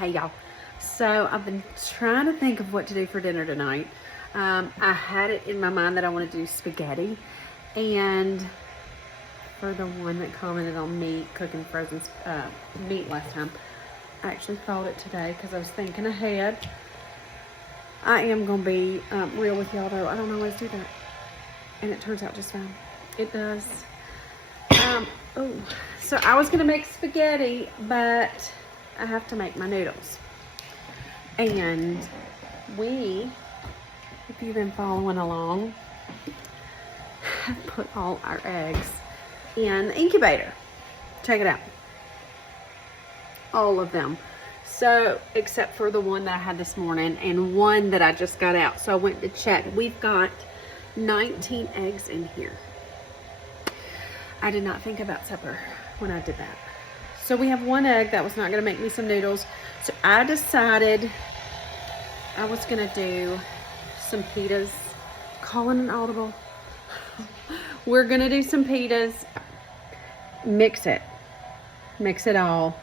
Hey y'all, so I've been trying to think of what to do for dinner tonight. I had it in my mind that I want to do spaghetti, and for the one that commented on me cooking frozen meat last time, I actually thought it today because I was thinking ahead. I am going to be real with y'all though. I don't always do that, and it turns out just fine. It does. Oh, so I was going to make spaghetti, but I have to make my noodles. And we, if you've been following along, have put all our eggs in the incubator. Check it out. All of them. So, except for the one that I had this morning and one that I just got out. So I went to check. We've got 19 eggs in here. I did not think about supper when I did that. So we have one egg that was not going to make me some noodles. So I decided I was going to do some pitas. Calling an audible. We're going to do some pitas. Mix it. Mix it all.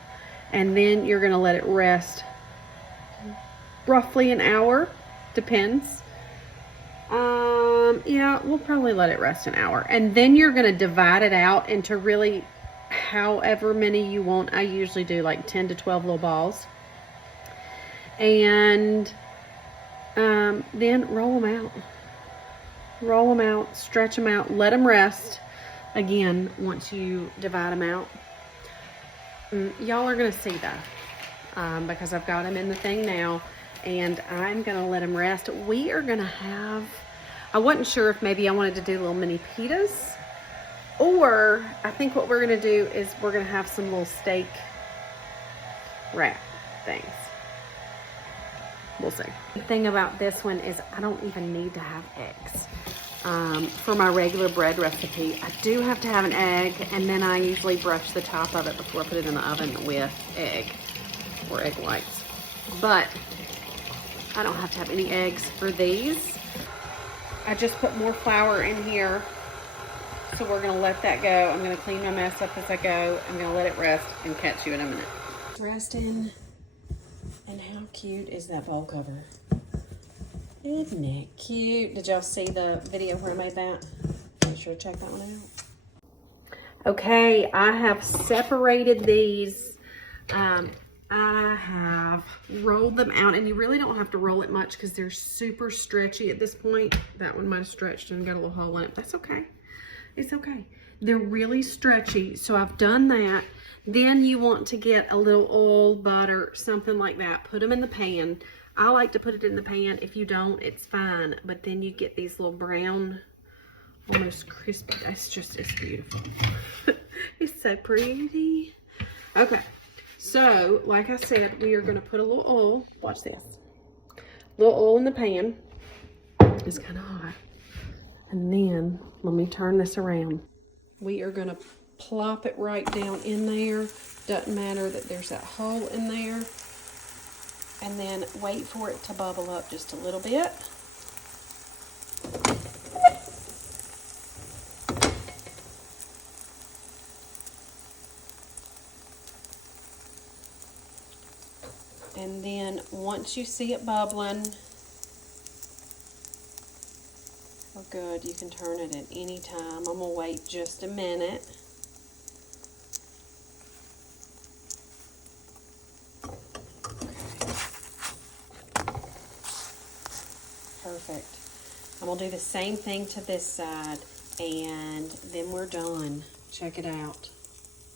And then you're going to let it rest roughly an hour. Depends. Yeah, we'll probably let it rest an hour. And then you're going to divide it out into really however many you want. I usually do like 10 to 12 little balls. And then roll them out. Roll them out, stretch them out, let them rest. Again, once you divide them out. Y'all are going to see though, because I've got them in the thing now. And I'm going to let them rest. We are going to have, I wasn't sure if maybe I wanted to do little mini pitas. Or I think what we're going to do is we're going to have some little steak wrap things. We'll see. The thing about this one is I don't even need to have eggs. For my regular bread recipe, I do have to have an egg, and then I usually brush the top of it before I put it in the oven with egg or egg whites. But I don't have to have any eggs for these. I just put more flour in here. So we're going to let that go. I'm going to clean my mess up as I go. I'm going to let it rest and catch you in a minute. It's resting. And how cute is that bowl cover? Isn't it cute? Did y'all see the video where I made that? Make sure to check that one out. Okay, I have separated these. I have rolled them out, and you really don't have to roll it much because they're super stretchy at this point. That one might have stretched and got a little hole in it. That's okay. It's okay. They're really stretchy, so I've done that. Then you want to get a little oil, butter, something like that. Put them in the pan. I like to put it in the pan. If you don't, it's fine. But then you get these little brown, almost crispy. It's beautiful. It's so pretty. Okay. So, like I said, we are going to put a little oil. Watch this. A little oil in the pan. It's kind of hot. And then, let me turn this around. We are going to plop it right down in there. Doesn't matter that there's that hole in there. And then wait for it to bubble up just a little bit. And then once you see it bubbling, we're good. You can turn it at any time. I'm going to wait just a minute. Perfect. I'm going to do the same thing to this side, and then we're done. Check it out.